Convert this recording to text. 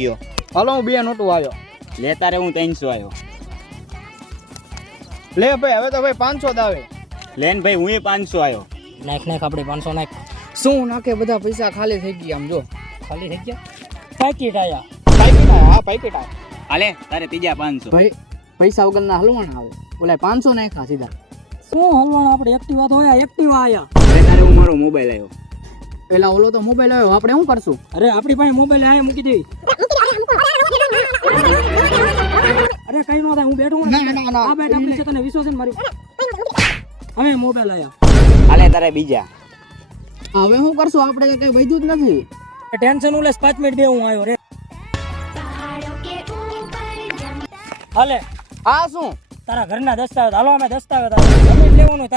ગયો. હાલો હું 2 નોટું આવ્યો. લે તારે હું 300 આવ્યો. લે ભાઈ હવે તો ભાઈ 500 જ આવે. લેન ભાઈ હું 500 આવ્યો. નાખ આપણે 500 નાખ. શું નાખે બધા પૈસા ખાલી થઈ ગયા આમ જો. ખાલી થઈ ગયા. પેકેટ આયા. પાકીટ આયા, હા પાકીટ આયા. હાલે તારે ત્રીજા 500. ભાઈ પૈસા વગરના હલવાના આવે. ઓલા 500 નાખ્યા સીધા. શું હલવાના આપણે એક્ટિવા તો આયા, એક્ટિવા આયા. લે તારે હું મારો મોબાઈલ આવ્યો. પેલા ઓલો તો મોબાઈલ આવ્યો, આપણે શું કરશું? અરે આપણી પાસે મોબાઈલ આયા મૂકી દેવી. અરે કઈ નો થાય, હું બેઠું ના, ના, ના. આ બેઠ આપણે છે, તને વિશ્વાસ છે ને મારી? હવે મોબાઈલ આયા. હાલે તારે બીજા. હવે શું કરશું? આપણે કઈ વૈધું જ નથી. ટેન્શન ઉલેસ 5 મિનિટ બે હું આવ્યો રે. હાલે આ શું? તારા ઘરના દસ્તાવેજ હાલો, અમે દસ્તાવેજ લેવાનું.